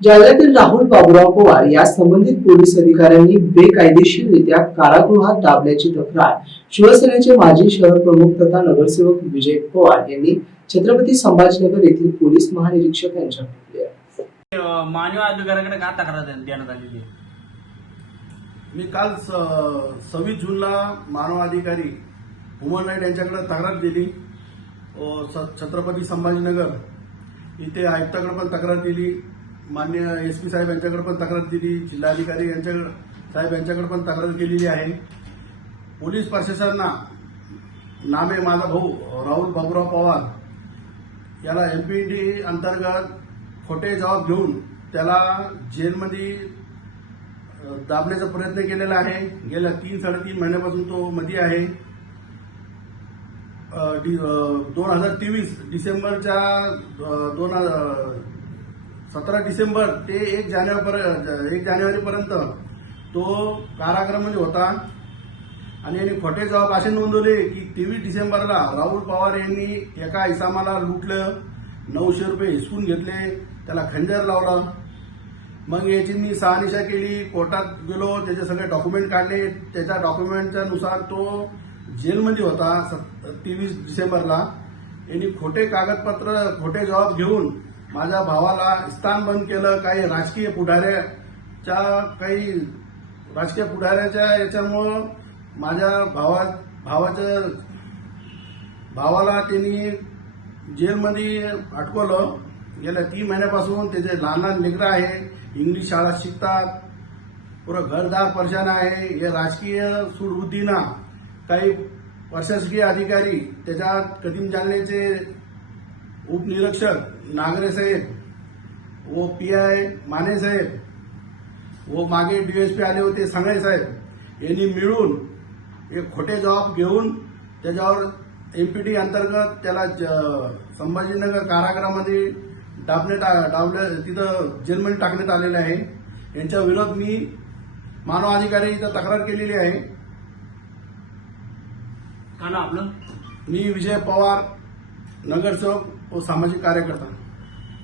जालन्यातील राहुल बाबुराव पवार या संबंधित पोलीस अधिकाऱ्यांनी बेकायदेशीररित्या कारागृहात दाबल्याची तक्रार शिवसेनेचे माजी शहर प्रमुख तथा नगरसेवक विजय पवार यांनी छत्रपती संभाजीनगर येथील पोलीस महानिरीक्षक यांच्याकडे केली आहे. मानवी अधिकाऱ्याकडे का तक्रार दे- देण्यात आलेली आहे? मी काल सव्वीस जूनला मानव अधिकारी उमर नाईक यांच्याकडे तक्रार दिली. छत्रपती संभाजीनगर इथे आयुक्ताकडे पण तक्रार दिली. मान्य एस पी साहेब यांच्याकडे पण तक्रार दिली जिल्हाधिकारी यांच्याकडे साहेब यांच्याकडे पण तक्रार केलेली आहे. पोलीस प्रशासनाला नामे माझा भाऊ राहुल बाबुराव पवार याला एमपीडी अंतर्गत खोटे जबाब घेऊन त्याला जेलमध्ये दाबण्याचा प्रयत्न केलेला आहे. गेल्या तीन साडेतीन महिन्यापासून तो मध्ये आहे. दोन हजार तेवीस डिसेंबरच्या दोन सतरा डिसेंबर ते एक जानेवारी एक जानेवारीपर्यंत तो कारागृहामध्ये होता. आणि यांनी खोटे जबाब असे नोंदवले की तेवीस डिसेंबरला राहुल पवार यांनी एका इसामाला लुटलं नऊशे रुपये हिसकून घेतले त्याला खंजर लावलं. मग याची मी सहानिशा केली कोर्टात गेलो त्याचे सगळे डॉक्युमेंट काढले. त्याच्या डॉक्युमेंटच्या नुसार तो जेलमध्ये होता तेवीस डिसेंबरला. यांनी खोटे कागदपत्र खोटे जबाब घेऊन माझ्या भावाला स्थान बंद केलं काही राजकीय पुढाऱ्याच्या काही राजकीय पुढाऱ्याच्या याच्यामुळं माझ्या भावा भावाच्या भावाला त्यांनी जेलमध्ये अटकवलं. गेल्या तीन महिन्यापासून त्याचे लहान लहान लेकरं आहे इंग्लिश शाळा शिकतात पुरं घरदार परेशान आहे हे राजकीय सूडबुद्धीना काही प्रशासकीय अधिकारी त्याच्यात कदीम जालन्याचे उपनिरीक्षक नागरे साहेब व पी आय माने साहेब व मागे डीएसपी आले होते सांगळे साहेब यांनी मिळून एक खोटे जबाब घेऊन त्याच्यावर एमपीटी अंतर्गत त्याला ज- संभाजीनगर कारागृहामध्ये डाबण्यात डाबलं तिथं जेलमध्ये टाकण्यात आलेलं आहे. यांच्या विरोध मी मानव अधिकारी इथं तक्रार केलेली आहे. का ना आपलं? मी विजय पवार. नगरसेवक व सामाजिक कार्यकर्ता।